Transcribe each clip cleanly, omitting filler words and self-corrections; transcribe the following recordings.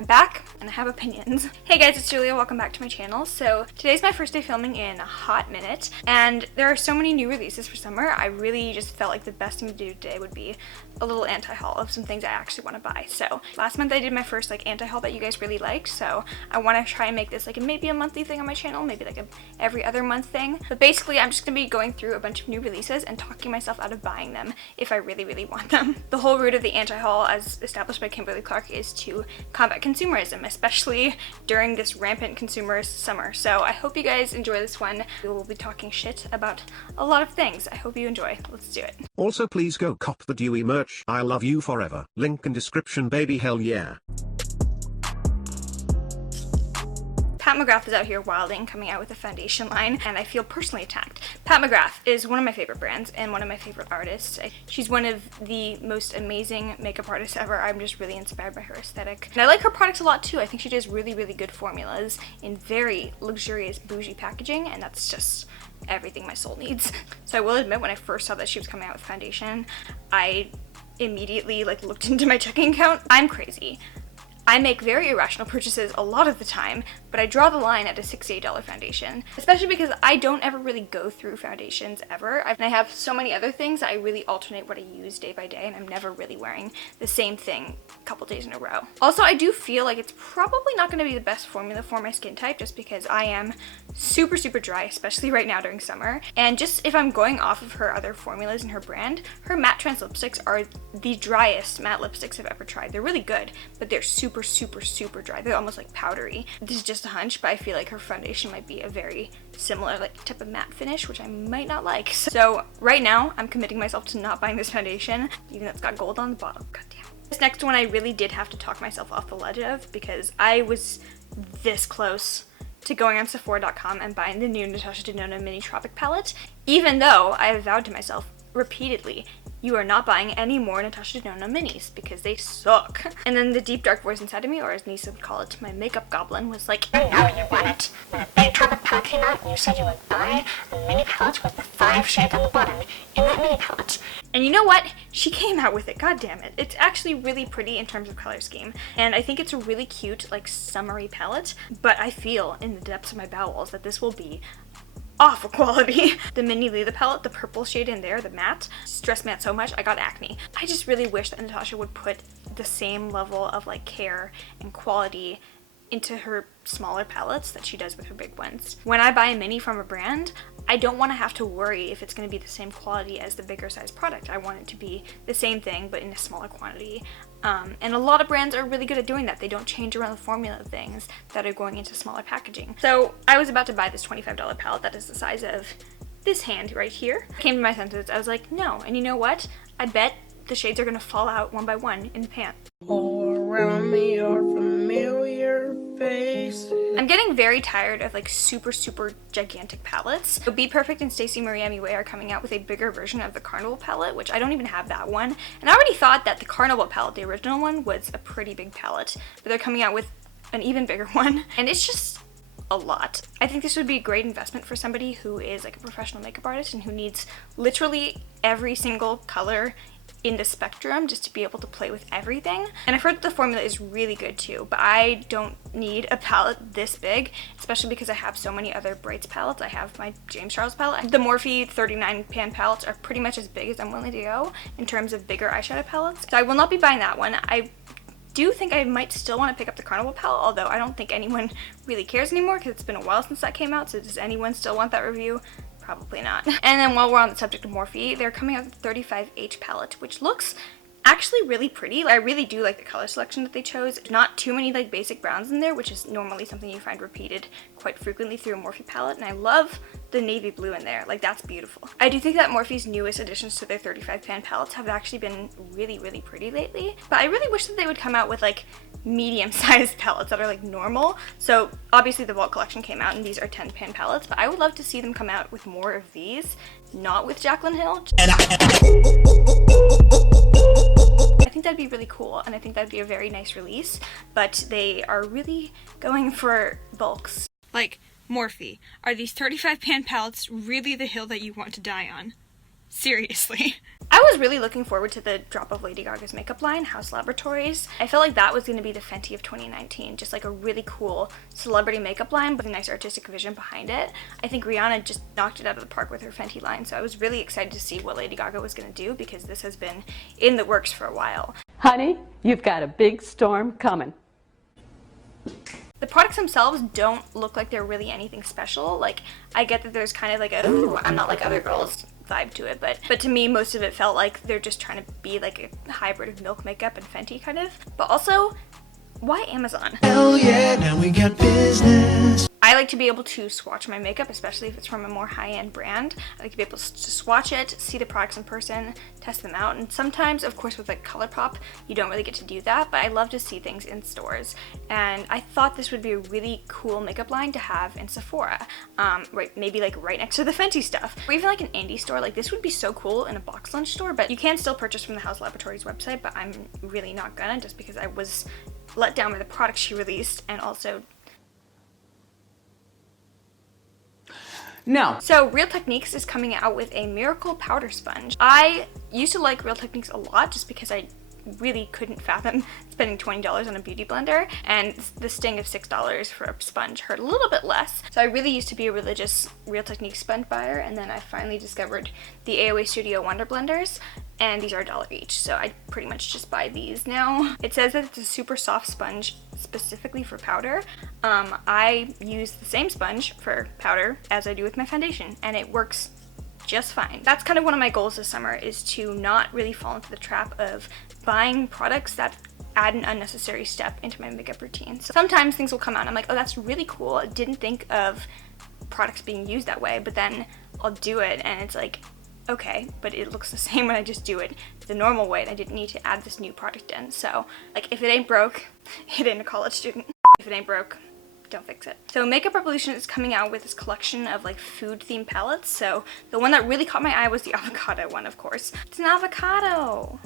I'm back and I have opinions. Hey guys, it's Julia, welcome back to my channel. So today's my first day filming in a hot minute, and there are so many new releases for summer. I really just felt like the best thing to do today would be a little anti-haul of some things I actually want to buy. So last month I did my first like anti-haul that you guys really liked, so I want to try and make this like maybe a monthly thing on my channel, maybe like a every other month thing. But basically I'm just going to be going through a bunch of new releases and talking myself out of buying them if I really want them. The whole root of the anti-haul as established by Kimberly Clark is to combat consumerism, especially during this rampant consumerist summer. So I hope you guys enjoy this one. We will be talking shit about a lot of things. I hope you enjoy. Let's do it. Also, please go cop the Dewey merch. I love you forever. Link in description, baby, hell yeah. Pat McGrath is out here wilding, coming out with a foundation line, and I feel personally attacked. Pat McGrath is one of my favorite brands and one of my favorite artists. She's one of the most amazing makeup artists ever. I'm just really inspired by her aesthetic. And I like her products a lot too. I think she does really good formulas in very luxurious bougie packaging, and that's just everything my soul needs. So I will admit, when I first saw that she was coming out with foundation, I immediately looked into my checking account. I'm crazy. I make very irrational purchases a lot of the time, but I draw the line at a $68 foundation, especially because I don't ever really go through foundations ever. I have so many other things that I really alternate what I use day by day, and I'm never really wearing the same thing a couple days in a row. Also, I do feel like it's probably not going to be the best formula for my skin type just because I am super dry, especially right now during summer. And just if I'm going off of her other formulas in her brand, her matte trans lipsticks are the driest matte lipsticks I've ever tried. They're really good, but they're super dry. They're almost like powdery. This is just a hunch, but I feel like her foundation might be a very similar type of matte finish, which I might not like. So right now I'm committing myself to not buying this foundation, even though it's got gold on the bottle. God damn. This next one I really did have to talk myself off the ledge of because I was this close to going on Sephora.com and buying the new Natasha Denona Mini Tropic palette, even though I have vowed to myself repeatedly, you are not buying any more Natasha Denona minis because they suck. And then the deep dark voice inside of me, or as Nisa would call it, my makeup goblin, was like, I know you want it. When the big Tropic palette came out, you said you would buy the mini palette with the 5 shades on the bottom in that mini palette. And you know what? She came out with it, god damn it. It's actually really pretty in terms of color scheme, and I think it's a really cute, summery palette, but I feel in the depths of my bowels that this will be awful quality. The mini Lila palette, the purple shade in there, the matte, stressed me out so much I got acne. I just really wish that Natasha would put the same level of care and quality into her smaller palettes that she does with her big ones. When I buy a mini from a brand, I don't want to have to worry if it's going to be the same quality as the bigger size product. I want it to be the same thing but in a smaller quantity. And a lot of brands are really good at doing that. They don't change around the formula of things that are going into smaller packaging. So I was about to buy this $25 palette that is the size of this hand right here. I came to my senses. I was like, no. And you know what? I bet the shades are going to fall out one by one in the pan. All around me are familiar faces. I'm getting very tired of super gigantic palettes. So Be Perfect and Stacey Marie Emiway are coming out with a bigger version of the Carnival palette, which I don't even have that one. And I already thought that the Carnival palette, the original one, was a pretty big palette, but they're coming out with an even bigger one. And it's just a lot. I think this would be a great investment for somebody who is a professional makeup artist and who needs literally every single color in the spectrum just to be able to play with everything. And I've heard that the formula is really good too, but I don't need a palette this big, especially because I have so many other Brights palettes. I have my James Charles palette. The Morphe 39 pan palettes are pretty much as big as I'm willing to go in terms of bigger eyeshadow palettes. So I will not be buying that one. I do think I might still want to pick up the Carnival palette, although I don't think anyone really cares anymore because it's been a while since that came out, so does anyone still want that review? Probably not. And then while we're on the subject of Morphe, they're coming out with the 35H palette, which looks actually really pretty. I really do like the color selection that they chose. Not too many basic browns in there, which is normally something you find repeated quite frequently through a Morphe palette, and I love the navy blue in there. That's beautiful. I do think that Morphe's newest additions to their 35 pan palettes have actually been really pretty lately, but I really wish that they would come out with medium-sized palettes that are normal. So obviously the Vault collection came out and these are 10 pan palettes, but I would love to see them come out with more of these, not with Jaclyn Hill. I think that'd be really cool, and I think that'd be a very nice release, but they are really going for bulks. Morphe, are these 35 pan palettes really the hill that you want to die on? Seriously. I was really looking forward to the drop of Lady Gaga's makeup line, House Laboratories. I felt like that was going to be the Fenty of 2019, just like a really cool celebrity makeup line with a nice artistic vision behind it. I think Rihanna just knocked it out of the park with her Fenty line, so I was really excited to see what Lady Gaga was going to do because this has been in the works for a while. Honey, you've got a big storm coming. The products themselves don't look like they're really anything special. Like, I get that there's kind of like a, ooh, I'm not like other girls vibe to it, but to me, most of it felt like they're just trying to be like a hybrid of Milk Makeup and Fenty kind of. But also, why Amazon? Hell yeah, now we got business. I like to be able to swatch my makeup, especially if it's from a more high-end brand. I like to be able to swatch it, see the products in person, test them out, and sometimes, of course, with like ColourPop, you don't really get to do that, but I love to see things in stores. And I thought this would be a really cool makeup line to have in Sephora, right, maybe like right next to the Fenty stuff. Or even like an indie store, like this would be so cool in a box lunch store, but you can still purchase from the House Laboratories website, but I'm really not gonna, just because I was let down by the products she released, and also No. So Real Techniques is coming out with a miracle powder sponge. I used to like Real Techniques a lot just because I really couldn't fathom spending $20 on a beauty blender, and the sting of $6 for a sponge hurt a little bit less. So I really used to be a religious Real Techniques sponge buyer, and then I finally discovered the AOA Studio Wonder Blenders, and these are $1 each, so I pretty much just buy these now. It says that it's a super soft sponge specifically for powder. I use the same sponge for powder as I do with my foundation, and it works just fine. That's kind of one of my goals this summer, is to not really fall into the trap of buying products that add an unnecessary step into my makeup routine. So sometimes things will come out and I'm like, oh, that's really cool. I didn't think of products being used that way, but then I'll do it and it's like, okay, but it looks the same when I just do it the normal way, and I didn't need to add this new product in. So, like, if it ain't broke, it ain't a college student. If it ain't broke, don't fix it. So Makeup Revolution is coming out with this collection of like food themed palettes. So the one that really caught my eye was the avocado one, of course. It's an avocado.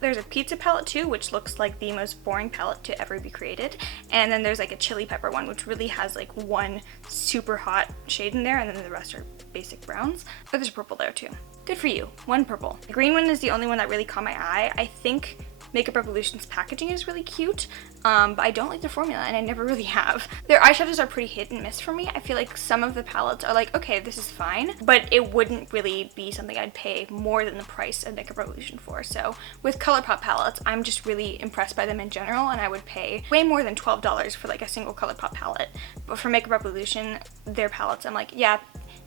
There's a pizza palette too, which looks like the most boring palette to ever be created. And then there's like a chili pepper one, which really has like one super hot shade in there, and then the rest are basic browns. But there's purple there too. Good for you, one purple. The green one is the only one that really caught my eye. I think Makeup Revolution's packaging is really cute, but I don't like their formula, and I never really have. Their eyeshadows are pretty hit and miss for me. I feel like some of the palettes are like, okay, this is fine, but it wouldn't really be something I'd pay more than the price of Makeup Revolution for. So with ColourPop palettes, I'm just really impressed by them in general, and I would pay way more than $12 for like a single ColourPop palette. But for Makeup Revolution, their palettes, I'm like, yeah,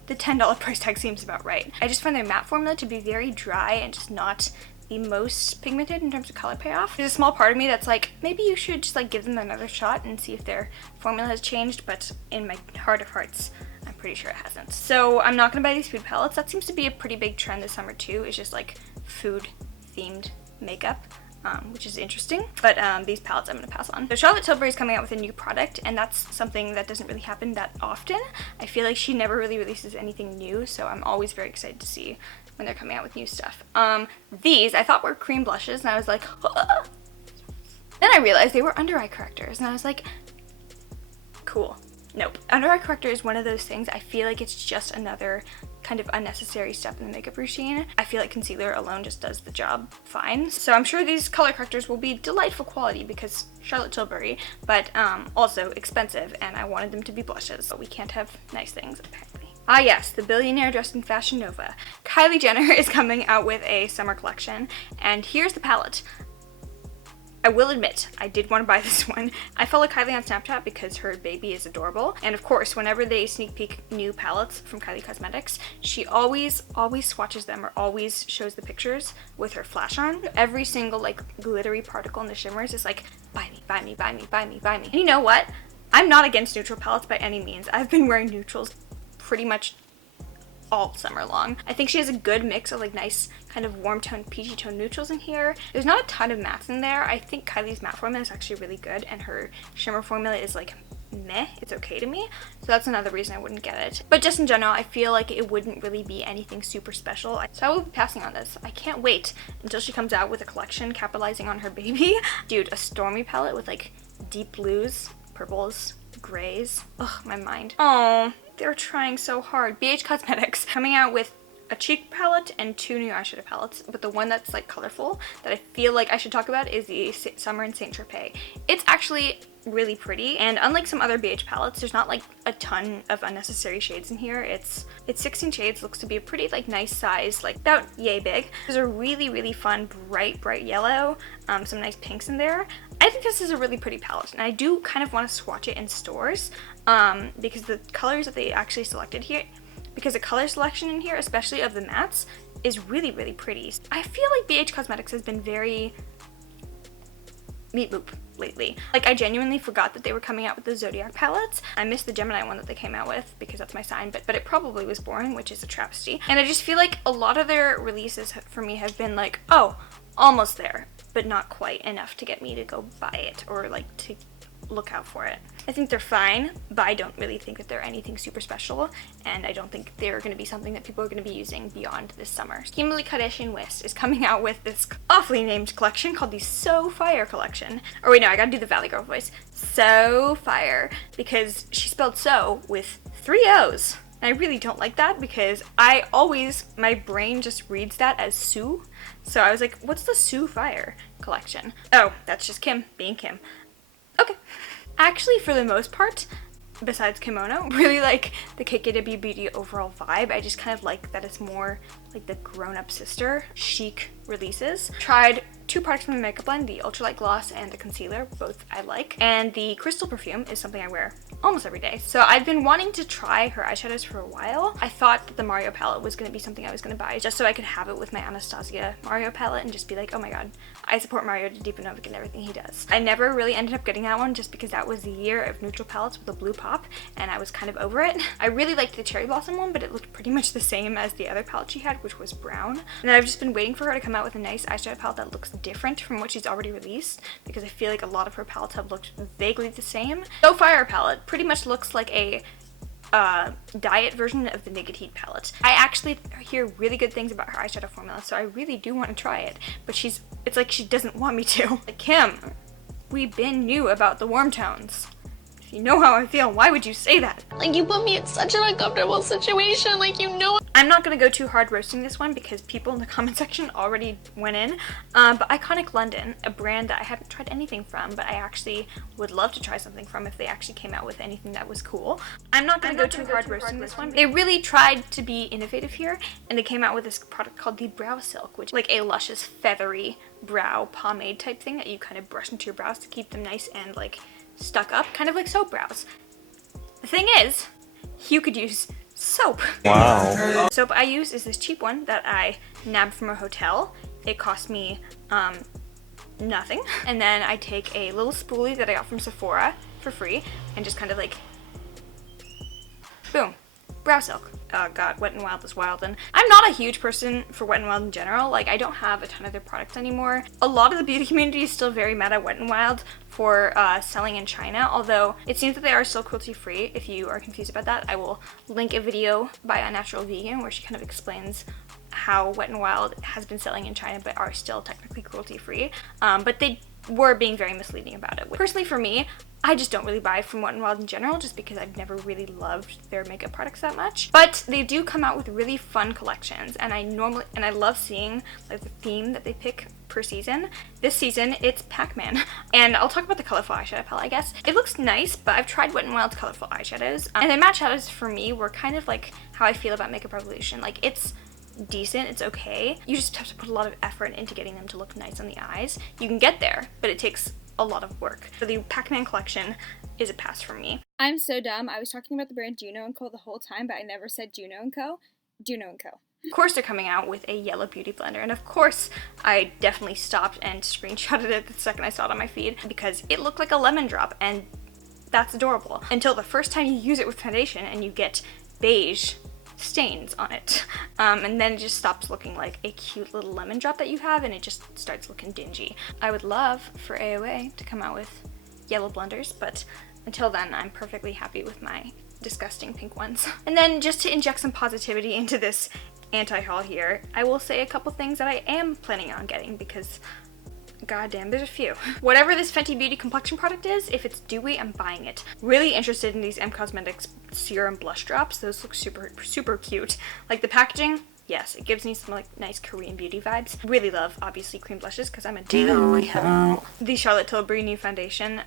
the $10 price tag seems about right. I just find their matte formula to be very dry and just not the most pigmented in terms of color payoff. There's a small part of me that's like, maybe you should just like give them another shot and see if their formula has changed, but in my heart of hearts, I'm pretty sure it hasn't. So I'm not gonna buy these food palettes. That seems to be a pretty big trend this summer too, is just like food themed makeup. Which is interesting, but these palettes I'm going to pass on. So Charlotte Tilbury is coming out with a new product, and that's something that doesn't really happen that often. I feel like she never really releases anything new, so I'm always very excited to see when they're coming out with new stuff. These I thought were cream blushes, and I was like, ah. Then I realized they were under eye correctors, and I was like, cool. Nope. Under eye corrector is one of those things, I feel like it's just another kind of unnecessary step in the makeup routine. I feel like concealer alone just does the job fine. So I'm sure these color correctors will be delightful quality because Charlotte Tilbury, but also expensive, and I wanted them to be blushes, but we can't have nice things apparently. Ah yes, the billionaire dressed in Fashion Nova. Kylie Jenner is coming out with a summer collection, and here's the palette. I will admit, I did want to buy this one. I follow Kylie on Snapchat because her baby is adorable. And of course, whenever they sneak peek new palettes from Kylie Cosmetics, she always swatches them or always shows the pictures with her flash on. Every single like glittery particle in the shimmers is like, buy me, buy me, buy me, buy me, buy me. And you know what? I'm not against neutral palettes by any means. I've been wearing neutrals pretty much all summer long. I think she has a good mix of like nice kind of warm tone, peachy tone neutrals in here. There's not a ton of mattes in there. I think Kylie's matte formula is actually really good, and her shimmer formula is like meh, it's okay to me. So that's another reason I wouldn't get it. But just in general, I feel like it wouldn't really be anything super special. So I will be passing on this. I can't wait until she comes out with a collection capitalizing on her baby. Dude, a stormy palette with like deep blues, purples, grays. Ugh, my mind. Oh, They're trying so hard. BH Cosmetics coming out with a cheek palette and 2 new eyeshadow palettes, but the one that's like colorful that I feel like I should talk about is the Summer in Saint Tropez. It's actually really pretty, and unlike some other BH palettes, there's not like a ton of unnecessary shades in here. It's 16 shades, looks to be a pretty like nice size, like about yay big. There's a really fun bright yellow, some nice pinks in there. I think this is a really pretty palette, and I do kind of want to swatch it in stores because the colors that they actually selected here, because the color selection in here, especially of the mattes, is really pretty. I feel like BH Cosmetics has been very meat loop lately. Like, I genuinely forgot that they were coming out with the Zodiac palettes. I missed the Gemini one that they came out with because that's my sign, but it probably was boring, which is a travesty. And I just feel like a lot of their releases for me have been like, oh, almost there, but not quite enough to get me to go buy it or like to look out for it. I think they're fine, but I don't really think that they're anything super special, and I don't think they're going to be something that people are going to be using beyond this summer. Kimberly Kardashian West is coming out with this awfully named collection called the So Fire collection. Or wait, no, I gotta do the Valley Girl voice. So Fire, because she spelled so with 3 O's. And I really don't like that because my brain just reads that as Sue. So I was like, what's the So Fire collection? Oh, that's just Kim being Kim. Okay. Actually, for the most part, besides kimono, really like the KKW Beauty overall vibe. I just kind of like that it's more like the grown-up sister chic releases. Tried 2 products from the makeup line, the Ultralight Gloss and the concealer, both I like. And the Crystal perfume is something I wear almost every day. So I've been wanting to try her eyeshadows for a while. I thought that the Mario palette was going to be something I was going to buy just so I could have it with my Anastasia Mario palette and just be like, oh my god, I support Mario to deep and Novik and everything he does. I never really ended up getting that one just because that was the year of neutral palettes with a blue pop and I was kind of over it. I really liked the Cherry Blossom one, but it looked pretty much the same as the other palette she had, which was brown. And then I've just been waiting for her to come out with a nice eyeshadow palette that looks different from what she's already released because I feel like a lot of her palettes have looked vaguely the same. So Fire palette pretty much looks like a diet version of the Naked Heat palette. I actually hear really good things about her eyeshadow formula, so I really do want to try it, but it's like she doesn't want me to. Like, Kim, we been knew about the warm tones. If you know how I feel, why would you say that? Like, you put me in such an uncomfortable situation, like, you know. I'm not gonna go too hard roasting this one because people in the comment section already went in, but Iconic London, a brand that I haven't tried anything from, but I actually would love to try something from if they actually came out with anything that was cool. I'm not gonna go too hard roasting this one. They really tried to be innovative here, and they came out with this product called the Brow Silk, which is like a luscious, feathery brow pomade type thing that you kind of brush into your brows to keep them nice and like stuck up, kind of like soap brows. The thing is, you could use soap. Wow. Soap I use is this cheap one that I nabbed from a hotel. It cost me nothing. And then I take a little spoolie that I got from Sephora for free and just kind of like, boom, brow silk. Oh god, Wet n Wild is wild, and I'm not a huge person for Wet n Wild in general. Like, I don't have a ton of their products anymore. A lot of the beauty community is still very mad at Wet n Wild for selling in China, although it seems that they are still cruelty-free. If you are confused about that, I will link a video by Unnatural Vegan where she kind of explains how Wet n Wild has been selling in China but are still technically cruelty-free. But they were being very misleading about it. Personally, for me, I just don't really buy from Wet n Wild in general just because I've never really loved their makeup products that much. But they do come out with really fun collections, and I love seeing like the theme that they pick per season. This season, it's Pac-Man. And I'll talk about the colorful eyeshadow palette, I guess. It looks nice, but I've tried Wet n Wild's colorful eyeshadows. And the matte shadows for me were kind of like how I feel about Makeup Revolution. Like, it's decent, it's okay. You just have to put a lot of effort into getting them to look nice on the eyes. You can get there, but it takes a lot of work. So the Pac-Man collection is a pass for me. I'm so dumb. I was talking about the brand Juno & Co. the whole time, but I never said Juno & Co. Juno & Co. Of course they're coming out with a yellow beauty blender, and of course I definitely stopped and screenshotted it the second I saw it on my feed because it looked like a lemon drop, and that's adorable. Until the first time you use it with foundation and you get beige stains on it, and then it just stops looking like a cute little lemon drop that you have, and it just starts looking dingy. I would love for AOA to come out with yellow blenders, but until then I'm perfectly happy with my disgusting pink ones. And then just to inject some positivity into this anti-haul here, I will say a couple things that I am planning on getting because goddamn, there's a few. Whatever this Fenty Beauty complexion product is, if it's dewy, I'm buying it. Really interested in these M Cosmetics serum blush drops. Those look super, super cute. Like the packaging, yes, it gives me some like nice Korean beauty vibes. Really love, obviously, cream blushes because I'm a the Charlotte Tilbury new foundation.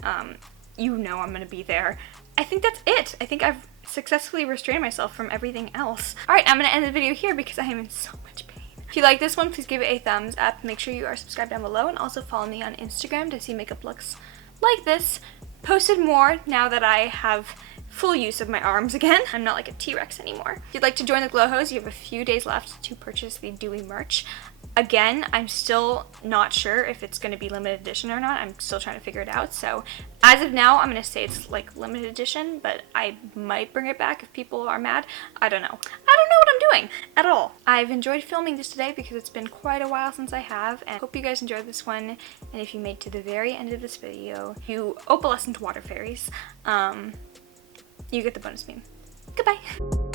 You know I'm gonna be there. I think that's it. I think I've successfully restrained myself from everything else. All right, I'm gonna end the video here because I am in so much pain. If you like this one, please give it a thumbs up. Make sure you are subscribed down below and also follow me on Instagram to see makeup looks like this. Posted more now that I have full use of my arms again. I'm not like a T-Rex anymore. If you'd like to join the Glow Hose, you have a few days left to purchase the dewy merch. Again, I'm still not sure if it's going to be limited edition or not. I'm still trying to figure it out. So as of now, I'm going to say it's like limited edition, but I might bring it back if people are mad. I don't know. I don't know what I'm doing at all. I've enjoyed filming this today because it's been quite a while since I have, and I hope you guys enjoyed this one. And if you made it to the very end of this video, you opalescent water fairies, you get the bonus meme. Goodbye.